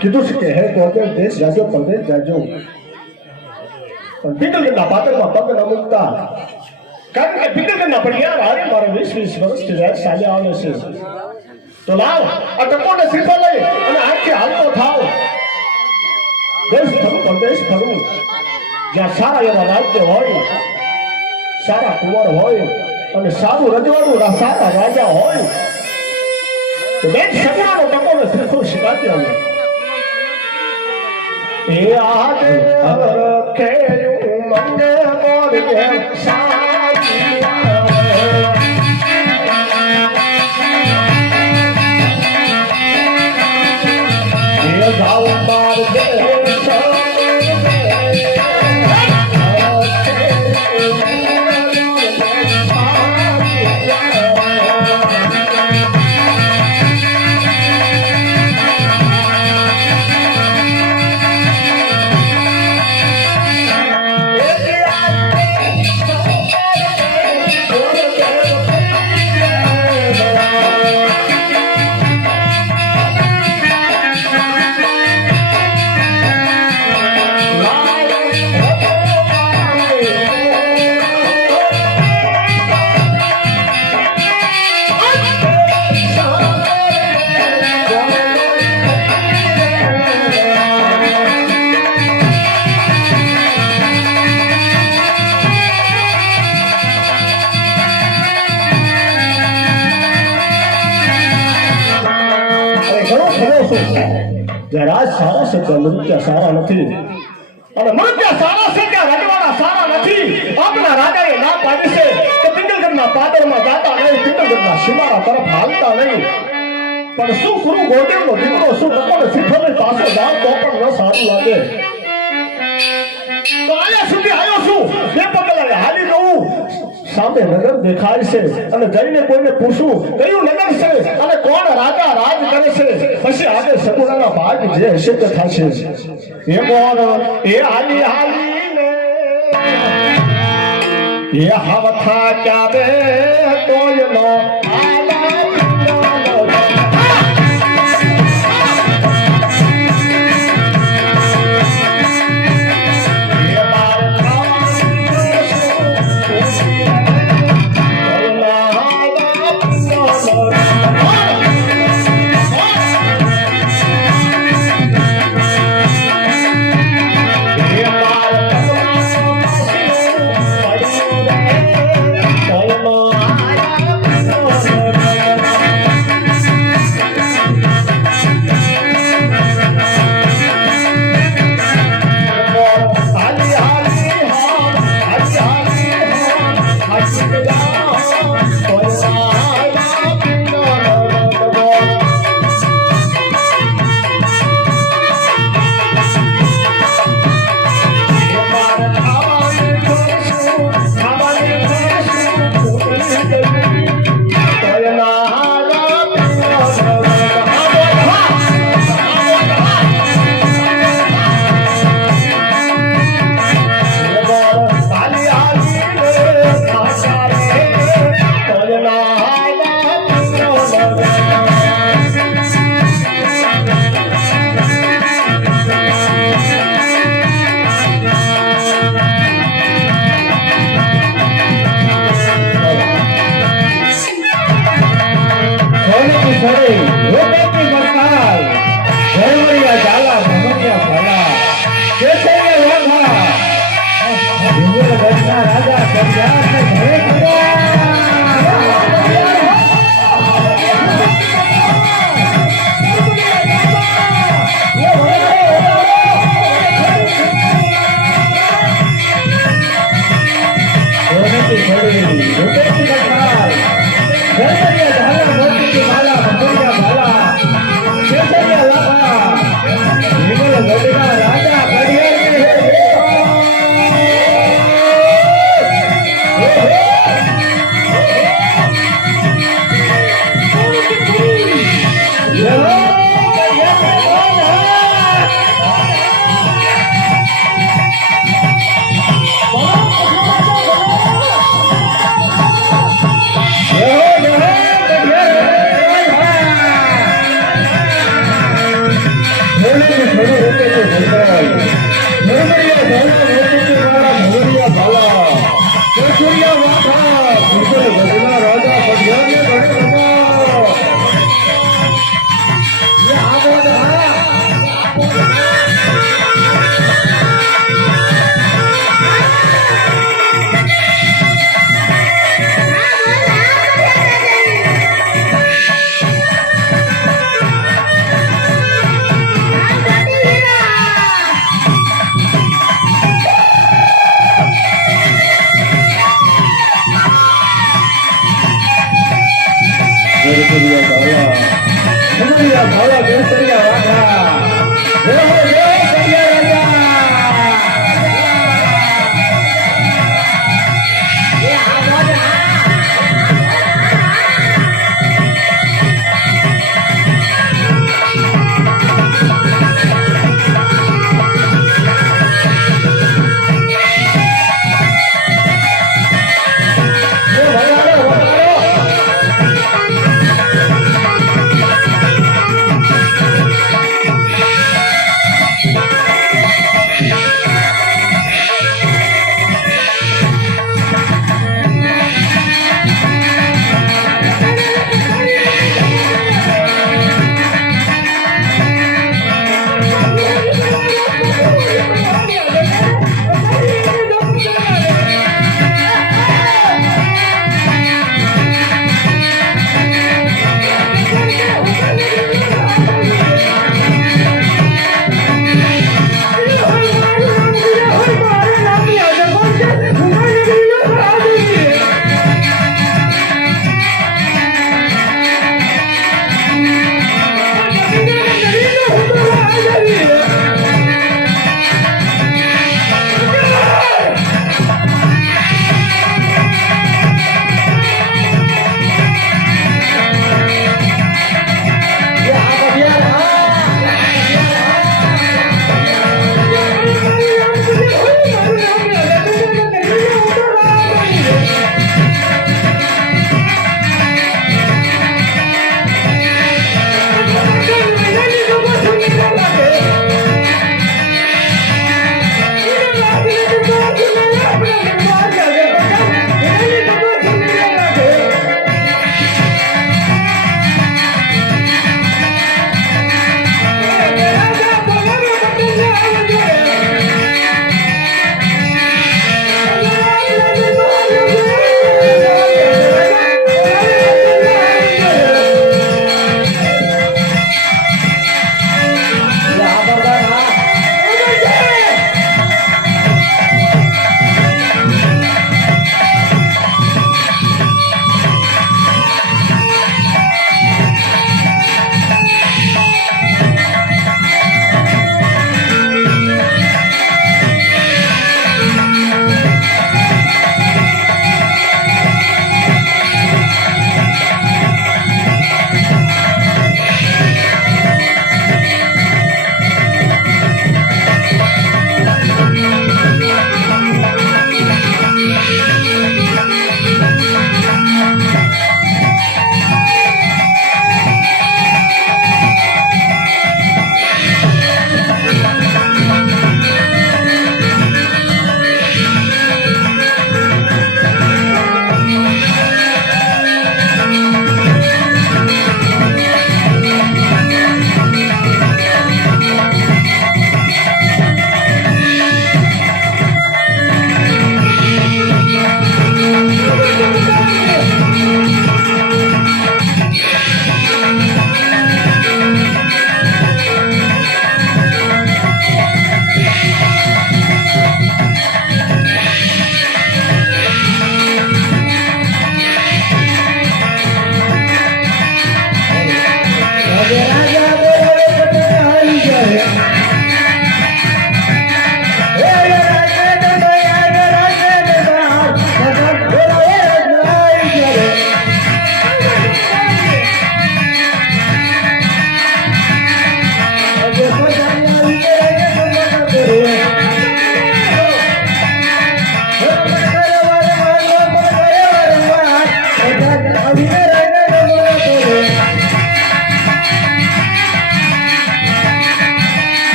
કીધું છે કે હે કોકે દેશ જાજો પરદેશ જાજો પણ પિંગલગઢના પાદરમાં પગ ન મૂકતા કારણ કે પિંગલગઢના પડિયા હારે મારે 20 વર્ષથી રાત ચાલ્યા આવે છે તો લાવ આ ટકોને સીધા લઈ અને આખે હાલતો થાવ દેશ ફરું પરદેશ ફરું જ્યાં સારા એવા રાજ્ય હોય સારા કુંવર હોય અને સારું રજવાડું સારા રાજા હોય તો બેન સગડાનો ટકોને સીધો શીખાતી આવે એ આદે રખેયું મને મોર સારી જાઓ માર રાજ સારા છે ત્યાં મૃત્યા સારા નથી અને મૃત્યા સારા છે ત્યાં રજવાડા સારા નથી આપણા રાજાએ ના પાડી છે કે પિંગલગઢના પાદરમાં જાતા નહીં પિંગલગઢના સીમાડા તરફ હાલતા નહીં પણ શું ગુરુ ગોદેવનો દીકરો શું ટકોને શીખવને પાછો જાવ તો પણ ન સારું લાગે તો આયા સુધી આવ્યો છું બે પગલાએ હાલી જવું સામે નગર દેખાય છે અને જઈને કોઈને પૂછું કયું નગર છે અને કોણ રાજા રાજ કરે છે પછી આગળ સગુણાના ભાગ જે હશે તે થશે એ કોણ એ હાલી હાલીને એ હવથા ક્યારે તોયનો રાજા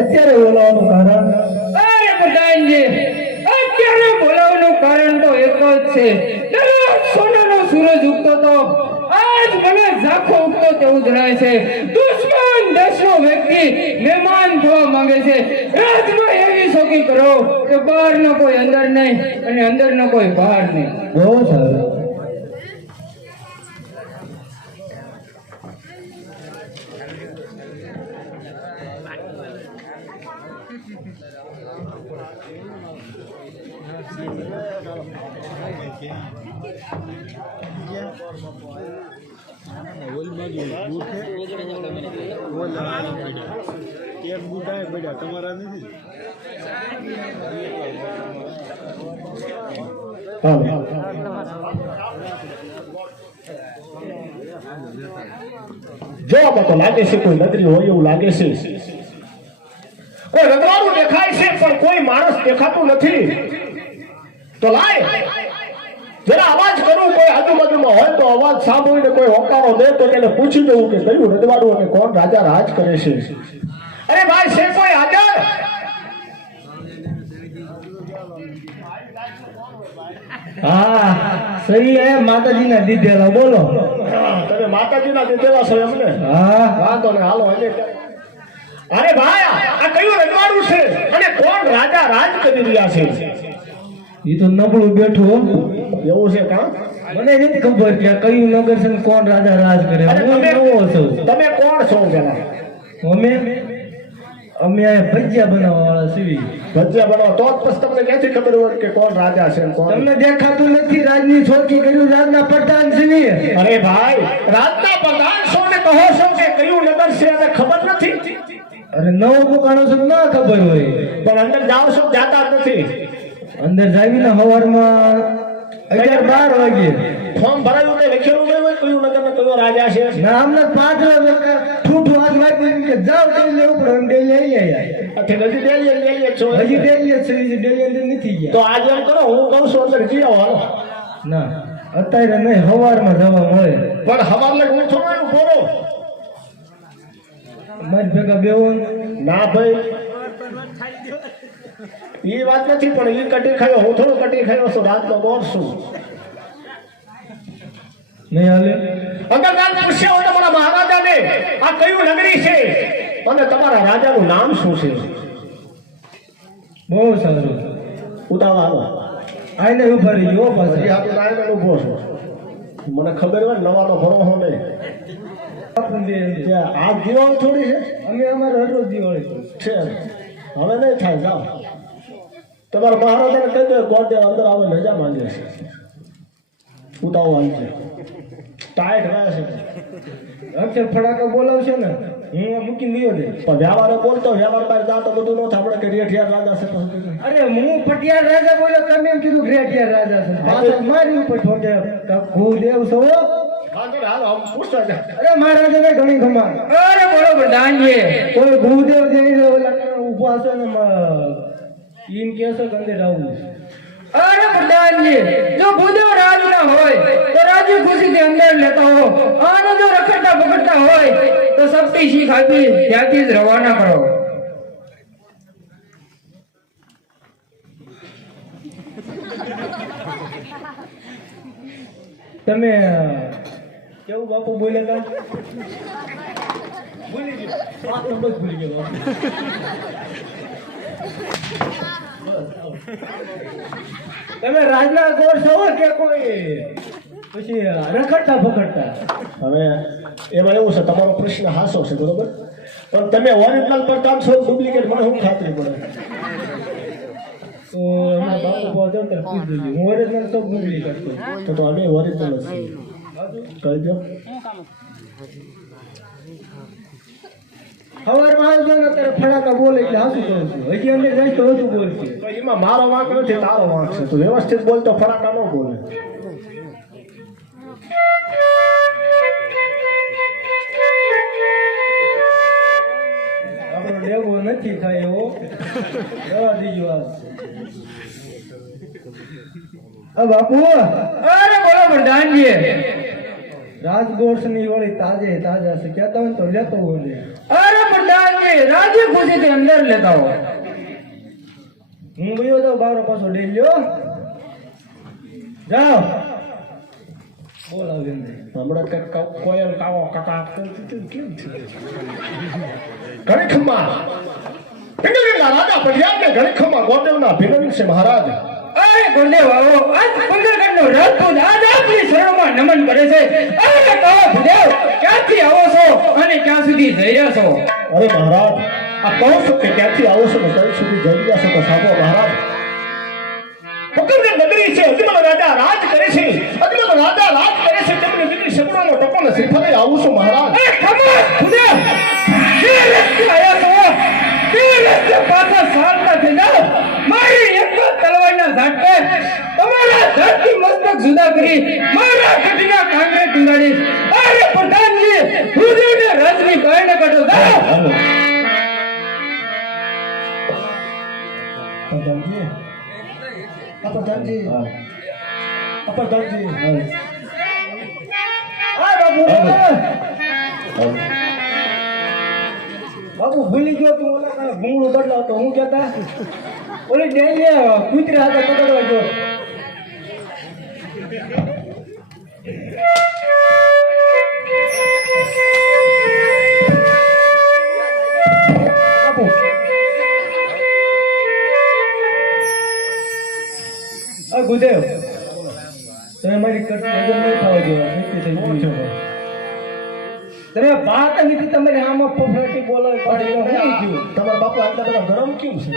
અત્યારે બોલાવવાનું કારણ? અરે પ્રધાનજી, અત્યારે બોલાવવાનું કારણ તો એક જ છે. દરરોજ સોનાનો સૂરજ ઉગતો તો આજ મને ઝાંખો ઉગતો તેવું જણાય છે. દુશ્મન દેશનો વ્યક્તિ મહેમાન થવા માંગે છે. રાજમાં એવી શોકી કરો કે બહારનો કોઈ અંદર નહીં અને અંદરનો કોઈ બહાર નહીં. બહુ સારું. જોવામાં તો લાગે છે કોઈ નગરી હોય એવું લાગે છે. કોઈ રંગવાળું દેખાય છે પણ કોઈ માણસ દેખાતું નથી. તો લાય જરા અવાજ કરું, કોઈ આજુબાજુમાં હોય તો અવાજ સાંભળીને કોઈ હોકારો દે તો એને પૂછી દઉં કે કયું રજવાડું અને કોણ રાજા રાજ કરે છે. અરે ભાઈ છે કોઈ હાજર? હા સહી હે, માતાજીના દીધેલા. બોલો. તમે માતાજીના દીધેલા છો એમને? હા વાંધો ને હાલો એને. અરે ભાઈ આ કયું રજવાડું છે અને કોણ રાજા રાજ કરી રહ્યા છે? ઈ તો નબળું બેઠું. એવું છે કા? મને નથી ખબર કે આ કયું નગર છે ને કોણ રાજા રાજ કરે. અરે હું નવો છું. તમે કોણ છો પેલા? અમે આ ભજીયા બનાવવા વાળા છીએ. ભજીયા બનાવો તો જ પછી તમને ક્યાંથી ખબર હોય કે કોણ રાજા છે ને કોણ? તમને દેખાતું નથી? રાજની છોકરી કર્યું, રાજના પ્રધાન છીએ. અરે ભાઈ રાજના પ્રધાન છો ને કહો છો કે કયું નગર છે અને ખબર નથી? અરે નવો દુકાનો છે ના ખબર હોય. પણ અંદર જાઓ છો જાતા જ નથી. અંદર જાવીને સવારમાં 11-12 વાગે ફોર્મ ભરાયું તે લખેલું નહીં હોય કયું નગર ને કયો રાજા છે? ના અમને 5 ઠૂઠું હાથ મારી કે જાવ તે લેવું પડે. એમ ડેલી આવી આયા. હજી ડેલી છો? હજી ડેલી જ છે, ડેલી અંદર નથી ગયા. તો આજે એમ કરો હું કહું છું અંદર જઈ આવો હાલો. ના અત્યારે નહીં, સવારમાં જવા મળે. પણ હવારને હું થોડું બોલો. મારી ભેગા બેવો. ના ભાઈ એ વાત નથી, પણ એ કટી ખાયો હું થોડું કટી ખાયો છું. રાતનો બોર છું. નહીં હાલે. અંદર કાલ પૂછ્યા હોય તમારા મહારાજાને આ કયું નગરી છે અને તમારા રાજાનું નામ શું છે? બહુ સારું. ઉતાવળ આઈને ઉભા રહી ગયો હજી પાછા. આપણે નાયને ઊભો છું. મને ખબર હોય નવાનો ભરોસો નહીં. આ દિવાળી થોડી છે? અમે અમારે હરરોજ દિવાળી છે હવે નહીં થાય. જાઓ તમારા મહારાજાને કહી દો ગોડે અંદર આવે રજા માંગે છે. ઉતાવળ છે ટાઈટ રહે છે. અક્ષર ફડાકા બોલાવશે ને હું મૂકીને ગયો દે. પણ વ્યવહારે બોલતો વ્યવહાર બહાર જા તો બધું ન થાય. આપણે કે રેઠિયાર રાજા છે પછી અરે હું પટિયાર રાજા બોલ્યો, તમે એમ કીધું ગ્રેટિયાર રાજા છે. પાછળ મારી ઉપર ઠોકે ભૂદેવ છો. હાલો પૂછતો જા. અરે મહારાજાને ઘણી ખમા. અરે બોલો પ્રધાનજી. કોઈ ભૂદેવ જઈને ઓલા ઉભા છે ને એમ કે છે કે અંદર આવું. અરે પ્રધાનજી, જો ભૂદેવ રાજ ના હોય તો રાજી ખુશીથી અંદર લેતા હો. આને જો રખડતા પકડતા હોય તો સપટી શીખ આપી ત્યાંથી જ રવાના કરો. તમે કેવું બાપુ બોલ્યા હતા? ભૂલી ગયો. 5 નંબર ભૂલી ગયો બાપુ. તમે રાજના ગોળ છો કે કોઈ પછી રખડતા પકડતા? હવે એમાં એવું છે તમારો પ્રશ્ન હાસો છે બરોબર, પણ તમે ઓરિજિનલ પર કામ છો ડુપ્લિકેટ મને શું ખાતરી પડે? તો અમારા બાપુ પહોંચો તો પૂછી દીધું. હું ઓરિજિનલ તો ડુપ્લિકેટ છું. તો અમે ઓરિજિનલ જ છીએ. કહી દો. સવારમાં આવજો ને અત્યારે ફડાકા બોલે એટલે હાસું કહું છું. હજી અંદર જાય તો ઓછું બોલશે. તો એમાં મારો વાંક નથી તારો વાંક છે. તો વ્યવસ્થિત બોલતો ફરાકા ન બોલે. આપણો ડેગો નથી થાય એવો. જવા દીજો આ બાપુ. અરે બોલો પ્રધાનજી. રાજગોઠ ની વળી તાજે તાજા છે, કેતા હોય તો લેતો હોય. અરે પ્રધાનજી રાજી ખુશીથી અંદર લેતા હો. હું ગયો તો બારો પાછો લઈ લ્યો. જાઓ બોલાવી અંદર. હમણાં કંઈક કોયલ કાવો કાકા કેમ છે ઘણી ખમ્મા પિંગલગઢના રાજા પડિયાને ઘણી ખમ્મા ગોદેવના ભીમવીર છે મહારાજ. અરે ગુરુદેવ આવો. આજ પંગરગઢનો રાજપૂત આજ આપણી શરણમાં નમન કરે છે. અરે કહો ગુરુદેવ, ક્યાંથી આવો છો અને ક્યાં સુધી જઈ રહ્યા છો? અરે મહારાજ, આ કહું છું કે ક્યાંથી આવો છો ને કઈ સુધી જઈ રહ્યા છો તો સાંભળો મહારાજ. પકડગઢ નગરી છે, અજમલ રાજા રાજ કરે છે. અજમલ રાજા રાજ કરે છે તેમની દીકરી સગડાનો ટકોને શ્રીફળે આવું છું મહારાજ. અરે ખમા ગુરુદેવ, જે રસ્તે આયા છો તે રસ્તે પાછા ચાલતા થઈ જાઓ. મારી એક જ તલવારના ઝાટકે તમારા ઝાટકી મસ્તક જુદા કરી મારા ગઢના કાંગરે ટીંગાડીશ. અરે પ્રધાનજી, ગુરુદેવને રાજની બહાર ન કાઢો. જાઓ. પ્રધાનજી, આ પ્રધાનજી, હા. આ પ્રધાનજી. આ બાબુ, બાબુ ભૂલી ગયો તું ઓલા કાંઈ ભૂંગળું બદલાવતો. હું કહેતા ઓલી ડેલીએ કૂતરી હાથે પકડવા ગયો. બાપુ, આ ગુદેવ, તમે મારી કટની નજર નહીં થવા જોઈએ. તમે વાત નથી તમારી આમાં ફફડાટી બોલાવી પાડી. હું ગયું તમારા બાપુ આટલા બધા ગરમ કેમ છે?